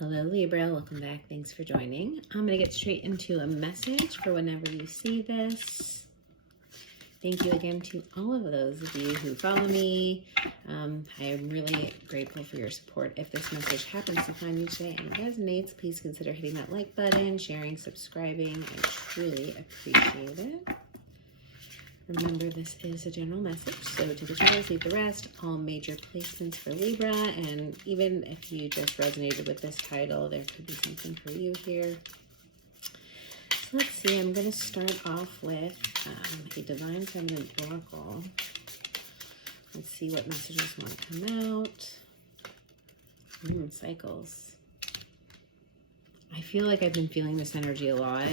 Hello Libra, welcome back. Thanks for joining. I'm going to get straight into a message for whenever you see this. Thank you again to all of those of you who follow me. I am really grateful for your support. If this message happens to find you today and resonates, please consider hitting that like button, sharing, subscribing. I truly appreciate it. Remember, this is a general message, so to the charts, leave the rest. All major placements for Libra, and even if you just resonated with this title, there could be something for you here. So let's see, I'm going to start off with a Divine Feminine Oracle. Let's see what messages want to come out. Cycles. I feel like I've been feeling this energy a lot.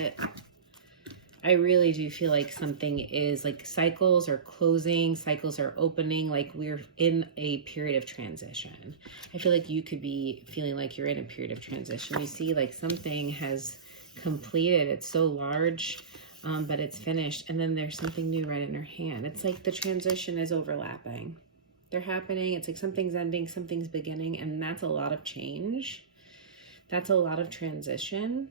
I really do feel like something is like cycles are closing, cycles are opening, like we're in a period of transition. I feel like you could be feeling like you're in a period of transition. You see like something has completed, it's so large, but it's finished. And then there's something new right in her hand. It's like the transition is overlapping. They're happening. It's like something's ending, something's beginning. And that's a lot of change. That's a lot of transition.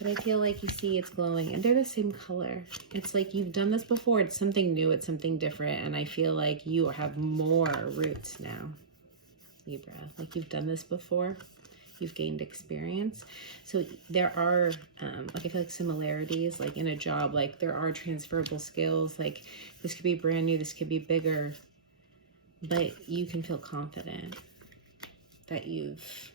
But I feel like you see it's glowing and they're the same color. It's like you've done this before. It's something new. It's something different. And I feel like you have more roots now, Libra. Like you've done this before. You've gained experience. So there are, like I feel like similarities, like in a job, like there are transferable skills. Like this could be brand new. This could be bigger. But you can feel confident that you've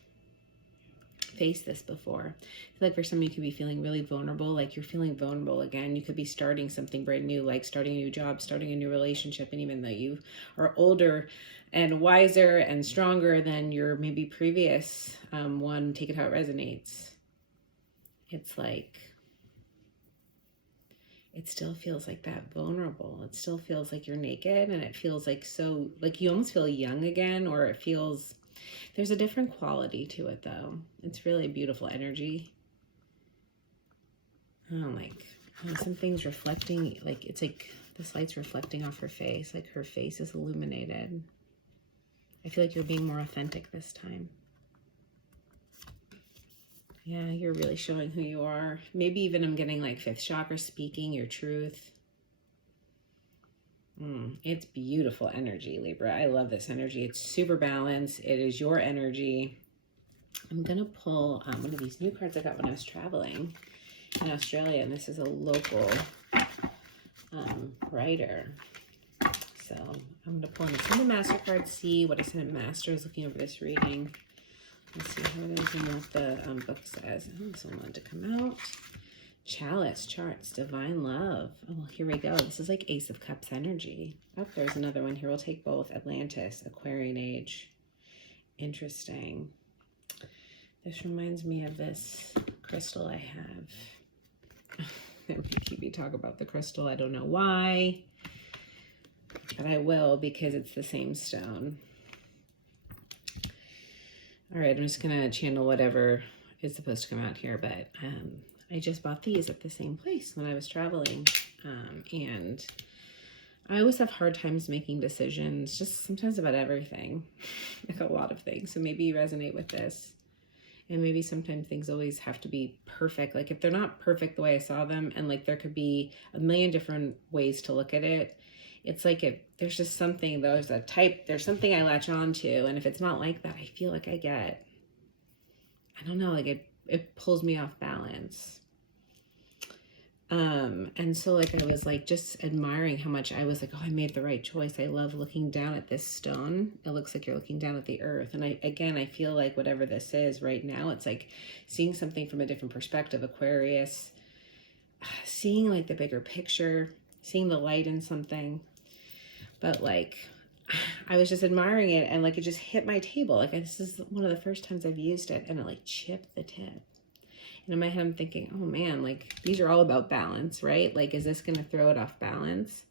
faced this before. I feel like for some of you could be feeling really vulnerable, like you're feeling vulnerable again. You could be starting something brand new, like starting a new job, starting a new relationship, and even though you are older and wiser and stronger than your maybe previous one, take it how it resonates. It's like, it still feels like that vulnerable. It still feels like you're naked, and it feels like so, like you almost feel young again, or it feels, there's a different quality to it though. It's really beautiful energy. Something's reflecting, like it's like this light's reflecting off her face, like her face is illuminated. I feel like you're being more authentic this time. Yeah, you're really showing who you are. Maybe even I'm getting like fifth chakra speaking your truth. It's beautiful energy, Libra. I love this energy. It's super balanced. It is your energy. I'm going to pull one of these new cards I got when I was traveling in Australia, and this is a local writer. So I'm going to pull in the Ascended Master card, see what Ascended Master is looking over this reading. Let's see how it is and what the book says. Oh, this one wanted to come out. Chalice, charts, divine love. Oh, well, here we go. This is like Ace of Cups energy. Oh, there's another one here. We'll take both. Atlantis, Aquarian age. Interesting. This reminds me of this crystal I have. They're making me talk about the crystal. I don't know why, but I will because it's the same stone. All right, I'm just going to channel whatever is supposed to come out here, but I just bought these at the same place when I was traveling, and I always have hard times making decisions, just sometimes about everything, like a lot of things. So maybe you resonate with this, and maybe sometimes things always have to be perfect. Like if they're not perfect the way I saw them, and like there could be a million different ways to look at it, it's like there's just something, there's something I latch on to, and if it's not like that, I feel like I don't know, like it pulls me off balance. And so like I was like just admiring how much I was like, oh, I made the right choice. I love looking down at this stone. It looks like you're looking down at the earth. And I feel like whatever this is right now, it's like seeing something from a different perspective, Aquarius, seeing like the bigger picture, seeing the light in something. But like, I was just admiring it, and like it just hit my table. Like this is one of the first times I've used it, and it like chipped the tip. And in my head, I'm thinking, oh man, like these are all about balance, right? Like, is this going to throw it off balance?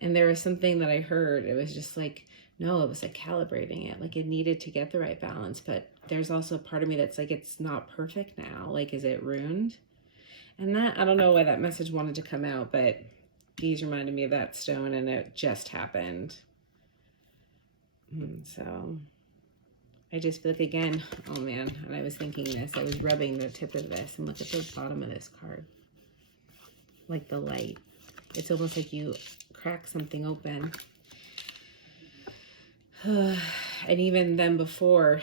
And there was something that I heard. It was just like, no, it was like calibrating it. Like it needed to get the right balance. But there's also a part of me that's like, it's not perfect now. Like, is it ruined? And that, I don't know why that message wanted to come out, but these reminded me of that stone, and it just happened. So I just feel like, again, oh man, and I was thinking this, I was rubbing the tip of this, and look at the bottom of this card. Like the light. It's almost like you crack something open. And even then before,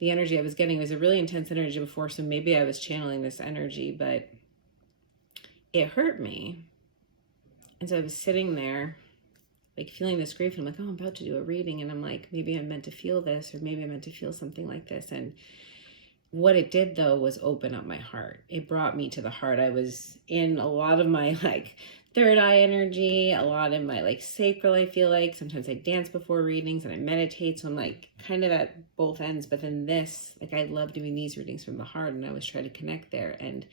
the energy I was getting was a really intense energy before, so maybe I was channeling this energy, but it hurt me. And so I was sitting there, like feeling this grief, and I'm like, oh, I'm about to do a reading, and I'm like, maybe I'm meant to feel this, or maybe I'm meant to feel something like this. And what it did, though, was open up my heart. It brought me to the heart. I was in a lot of my, like, third eye energy, a lot in my, like, sacral, I feel like. Sometimes I dance before readings, and I meditate, so I'm, like, kind of at both ends. But then this, like, I love doing these readings from the heart, and I was trying to connect there. And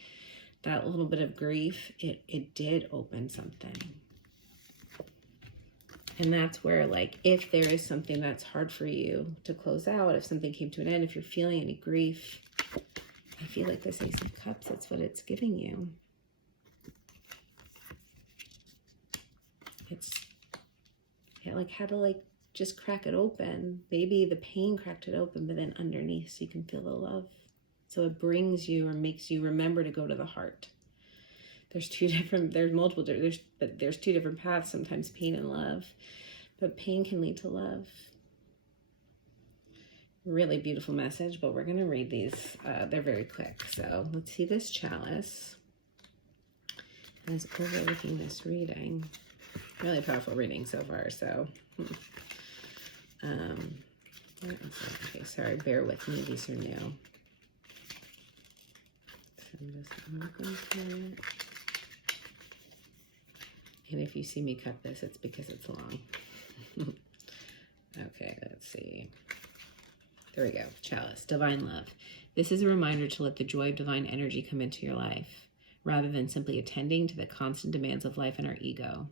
that little bit of grief, it did open something. And that's where, like, if there is something that's hard for you to close out, if something came to an end, if you're feeling any grief, I feel like this Ace of Cups, that's what it's giving you. It like had to, like, just crack it open. Maybe the pain cracked it open, but then underneath so you can feel the love. So it brings you or makes you remember to go to the heart. There's two different paths, sometimes pain and love, but pain can lead to love. Really beautiful message, but we're going to read these. They're very quick. So let's see this chalice as overlooking this reading. Really powerful reading so far. So, okay, sorry, bear with me. These are new. So I'm just looking for it. And if you see me cut this, it's because it's long. Okay, let's see. There we go. Chalice, divine love. This is a reminder to let the joy of divine energy come into your life, rather than simply attending to the constant demands of life and our ego.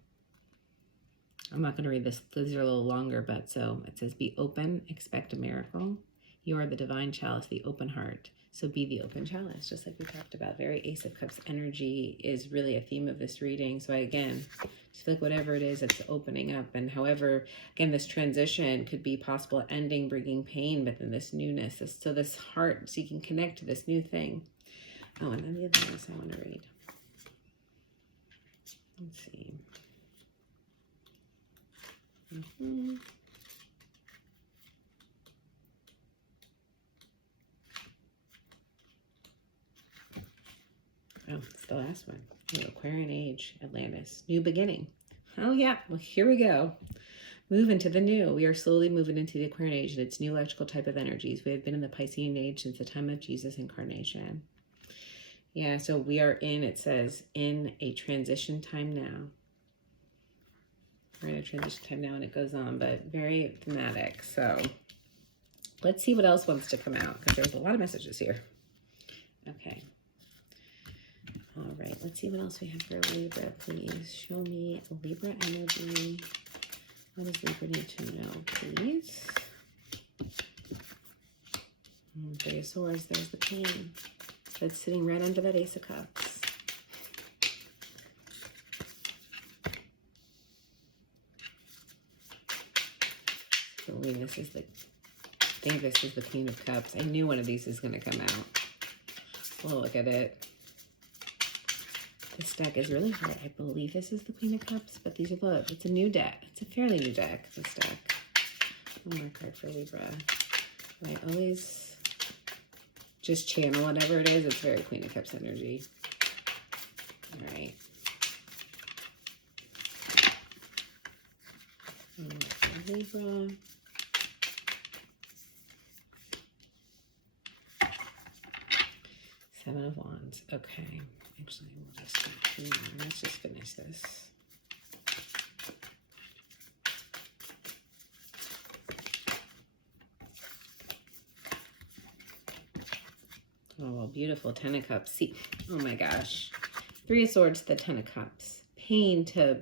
I'm not going to read this. These are a little longer, but so it says, be open, expect a miracle. You are the divine chalice, the open heart. So be the open chalice, just like we talked about. Very Ace of Cups energy is really a theme of this reading. So again, just feel like whatever it is, it's opening up. And however, again, this transition could be possible ending, bringing pain, but then this newness, this heart, so you can connect to this new thing. Oh, and then the other ones I want to read. Let's see. Oh, it's the last one. Aquarian age, Atlantis, new beginning. Oh yeah, well here we go. Move into the new. We are slowly moving into the Aquarian age and its new electrical type of energies. We have been in the Piscean age since the time of Jesus' incarnation. Yeah, so we are in, it says, in a transition time now. We're in a transition time now, and it goes on, but very thematic. So let's see what else wants to come out, because there's a lot of messages here. Okay. All right, let's see what else we have for Libra, please. Show me Libra energy. What does Libra need to know, please? Three of Swords, there's the pain that's sitting right under that Ace of Cups. I believe this is I think this is the Queen of Cups. I knew one of these is going to come out. Well, look at it. This deck is really hard. I believe this is the Queen of Cups, but these are it's a new deck. It's a fairly new deck, this deck. One more card for Libra. I always just channel whatever it is. It's very Queen of Cups energy. All right. Libra. Seven of Wands. Okay. Actually, we'll just let's just finish this. Oh, well, beautiful. Ten of Cups. See, oh my gosh. Three of Swords, the Ten of Cups. Pain to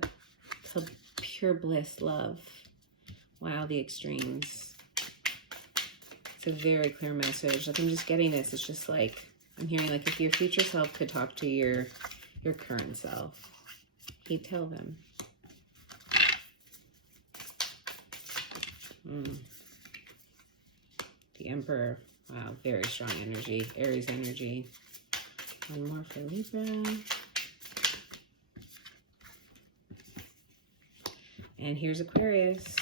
pure bliss, love. Wow, the extremes. It's a very clear message. Like, I'm just getting this. It's just like, I'm hearing, like, if your future self could talk to your current self, he'd tell them. The Emperor. Wow, very strong energy. Aries energy. One more for Libra. And here's Aquarius.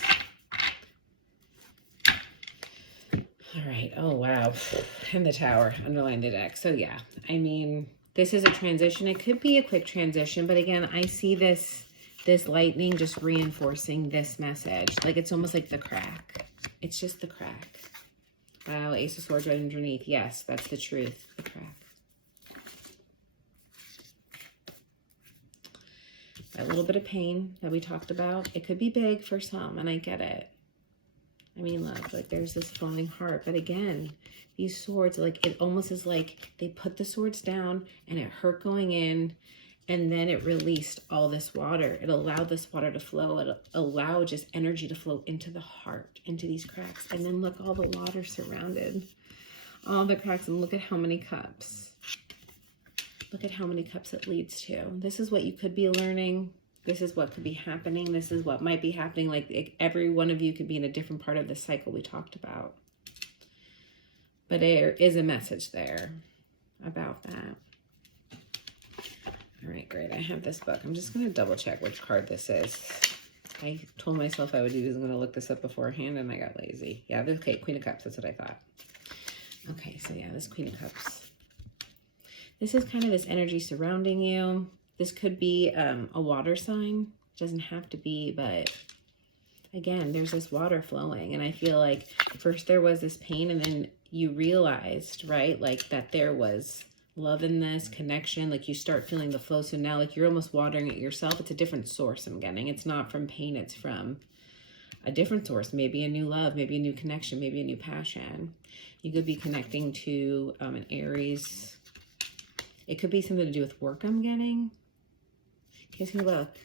All right. Oh, wow. And the Tower. Underline the deck. So, yeah. I mean, this is a transition. It could be a quick transition. But again, I see this lightning just reinforcing this message. Like, it's almost like the crack. It's just the crack. Wow. Ace of Swords right underneath. Yes, that's the truth. The crack. That little bit of pain that we talked about. It could be big for some, and I get it. I mean, look, like there's this falling heart. But again, these swords, like it almost is like they put the swords down and it hurt going in, and then it released all this water. It allowed this water to flow. It allowed just energy to flow into the heart, into these cracks. And then look, all the water surrounded all the cracks, and look at how many cups. Look at how many cups it leads to. This is what you could be learning. This is what could be happening. This is what might be happening. Like every one of you could be in a different part of the cycle we talked about. But there is a message there about that. All right, great. I have this book. I'm just going to double check which card this is. I told myself I was going to look this up beforehand and I got lazy. Yeah, okay, Queen of Cups. That's what I thought. Okay, so yeah, this Queen of Cups. This is kind of this energy surrounding you. This could be a water sign. It doesn't have to be, but again, there's this water flowing. And I feel like first there was this pain, and then you realized, right, like that there was love in this connection. Like you start feeling the flow. So now like you're almost watering it yourself. It's a different source I'm getting. It's not from pain. It's from a different source. Maybe a new love, maybe a new connection, maybe a new passion. You could be connecting to an Aries. It could be something to do with work I'm getting. Because look,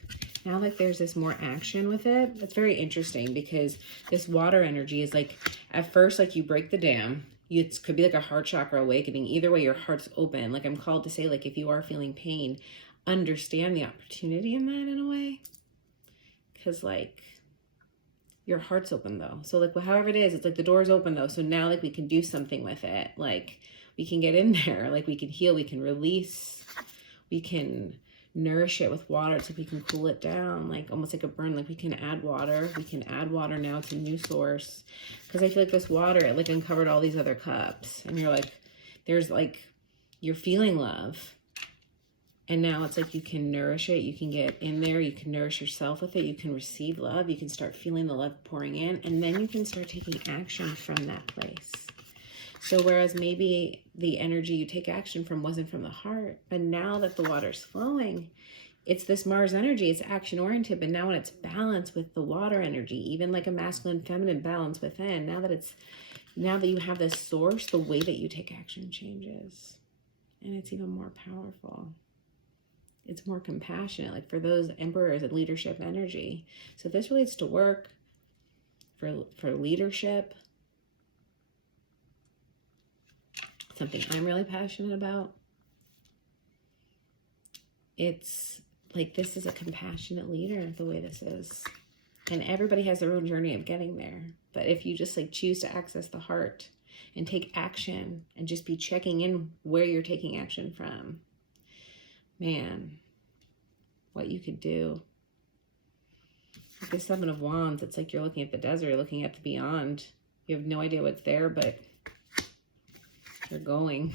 now like there's this more action with it. It's very interesting because this water energy is like, at first, like you break the dam. It could be like a heart chakra awakening. Either way, your heart's open. Like I'm called to say, like if you are feeling pain, understand the opportunity in that in a way. Because like your heart's open though. So like however it is, it's like the door's open though. So now like we can do something with it. Like we can get in there. Like we can heal. We can release. We can nourish it with water so we can cool it down, like almost like a burn. Like we can add water. We can add water now to a new source. Because I feel like this water, it like uncovered all these other cups. And you're like, there's like, you're feeling love. And now it's like you can nourish it. You can get in there. You can nourish yourself with it. You can receive love. You can start feeling the love pouring in. And then you can start taking action from that place. So whereas maybe the energy you take action from wasn't from the heart, but now that the water's flowing, it's this Mars energy, it's action oriented, but now when it's balanced with the water energy, even like a masculine feminine balance within, now that you have this source, the way that you take action changes. And it's even more powerful. It's more compassionate, like for those emperors and leadership energy. So this relates to work, for leadership, something I'm really passionate about. It's like this is a compassionate leader, the way this is. And everybody has their own journey of getting there. But if you just like choose to access the heart and take action and just be checking in where you're taking action from, man, what you could do. Like the Seven of Wands, it's like you're looking at the desert, you're looking at the beyond. You have no idea what's there, but you're going.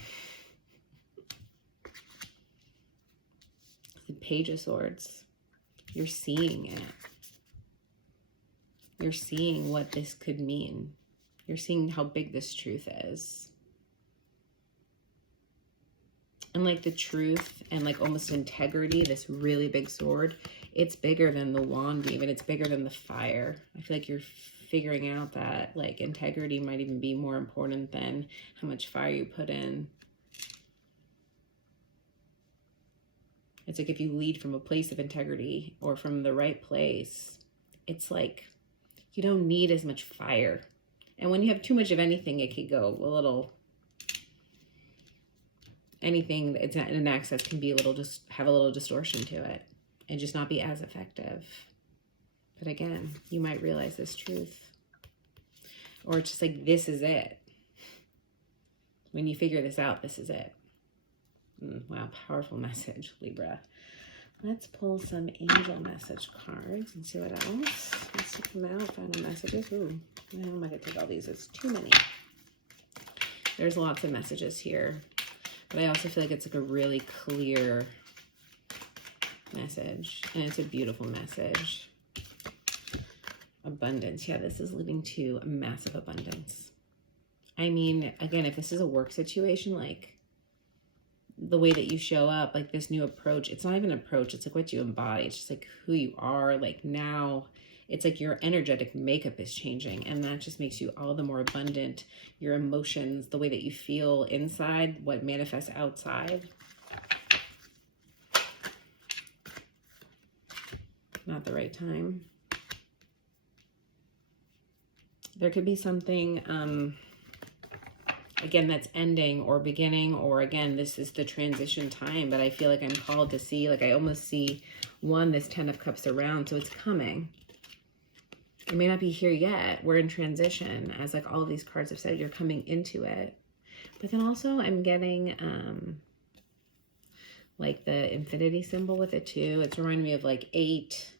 The Page of Swords. You're seeing it. You're seeing what this could mean. You're seeing how big this truth is. And like the truth and like almost integrity, this really big sword, it's bigger than the wand even. It's bigger than the fire. I feel like you're figuring out that like integrity might even be more important than how much fire you put in. It's like if you lead from a place of integrity or from the right place, it's like you don't need as much fire. And when you have too much of anything, it could go a little, anything that's not in an access can be a little, just have a little distortion to it and just not be as effective. But again, you might realize this truth. Or it's just like, this is it. When you figure this out, this is it. Wow, powerful message, Libra. Let's pull some angel message cards and see what else. Let's check them out. Final messages. Ooh, I might have to take all these. It's too many. There's lots of messages here. But I also feel like it's like a really clear message. And it's a beautiful message. Abundance. Yeah, this is leading to a massive abundance. I mean, again, if this is a work situation, like the way that you show up, like this new approach, it's not even an approach, it's like what you embody. It's just like who you are. Like now it's like your energetic makeup is changing, and that just makes you all the more abundant. Your emotions, the way that you feel inside, what manifests outside. Not the right time. There could be something, again, that's ending or beginning, or again, this is the transition time, but I feel like I'm called to see, like I almost see this 10 of Cups around, so it's coming. It may not be here yet. We're in transition, as like all of these cards have said, you're coming into it. But then also I'm getting like the infinity symbol with it too. It's reminding me of like 8.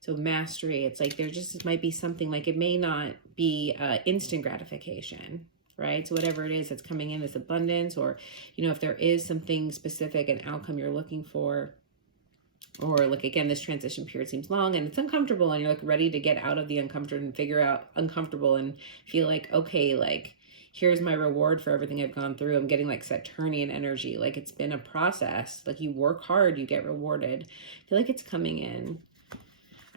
So mastery, it's like there just might be something, like it may not be instant gratification, right? So whatever it is that's coming in, this abundance, or, you know, if there is something specific, an outcome you're looking for, or like, again, this transition period seems long and it's uncomfortable, and you're like ready to get out of the uncomfortable and figure out uncomfortable and feel like, okay, like here's my reward for everything I've gone through. I'm getting like Saturnian energy. Like it's been a process. Like you work hard, you get rewarded. I feel like it's coming in.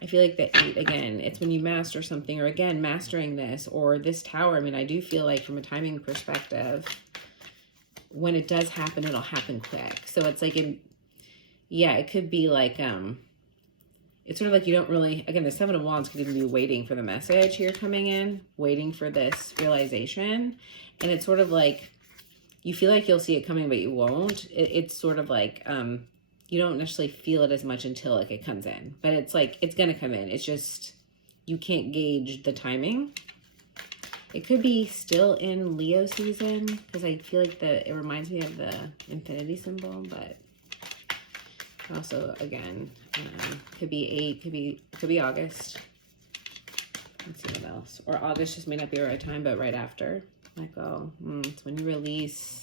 I feel like the 8, again, it's when you master something, or again, mastering this or this Tower. I mean, I do feel like from a timing perspective, when it does happen, it'll happen quick. So it's like, yeah, it could be like, it's sort of like you don't really, again, the 7 of Wands could even be waiting for the message here coming in, waiting for this realization. And it's sort of like, you feel like you'll see it coming, but you won't. It's sort of like, you don't necessarily feel it as much until like it comes in, but it's like, it's going to come in. It's just, you can't gauge the timing. It could be still in Leo season, because I feel like it reminds me of the infinity symbol, but also again, could be 8, could be August. Let's see what else. Or August just may not be the right time, but right after. Let go. It's when you release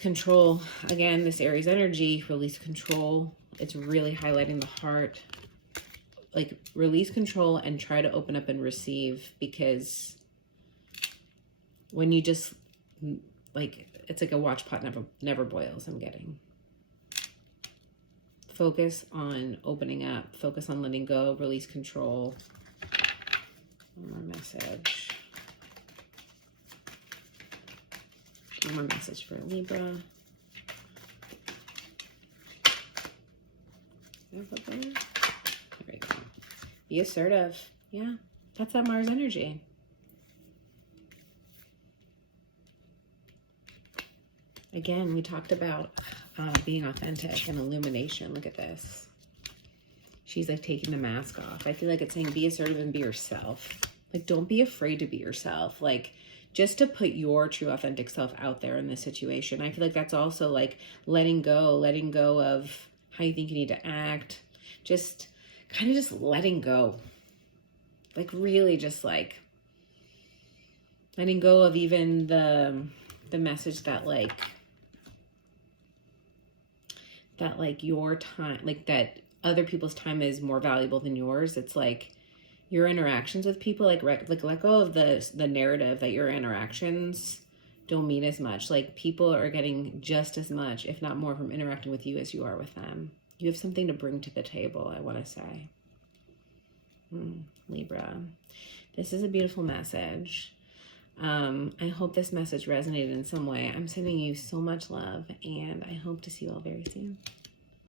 control. Again, this Aries energy, release control. It's really highlighting the heart. Like release control and try to open up and receive, because when you just like, it's like a watch pot never boils, I'm getting. Focus on opening up, focus on letting go, release control. One more message. One more message for Libra. There we go. Be assertive. Yeah, that's that Mars energy. Again, we talked about being authentic and illumination. Look at this. She's like taking the mask off. I feel like it's saying be assertive and be yourself. Like, don't be afraid to be yourself. Like, just to put your true authentic self out there in this situation. I feel like that's also like letting go of how you think you need to act. Just kind of just letting go. Like really just like letting go of even the message that like your time, like that other people's time is more valuable than yours. It's like your interactions with people, like let go of the narrative that your interactions don't mean as much. Like people are getting just as much, if not more, from interacting with you as you are with them. You have something to bring to the table, I want to say. Libra, this is a beautiful message. I hope this message resonated in some way. I'm sending you so much love, and I hope to see you all very soon.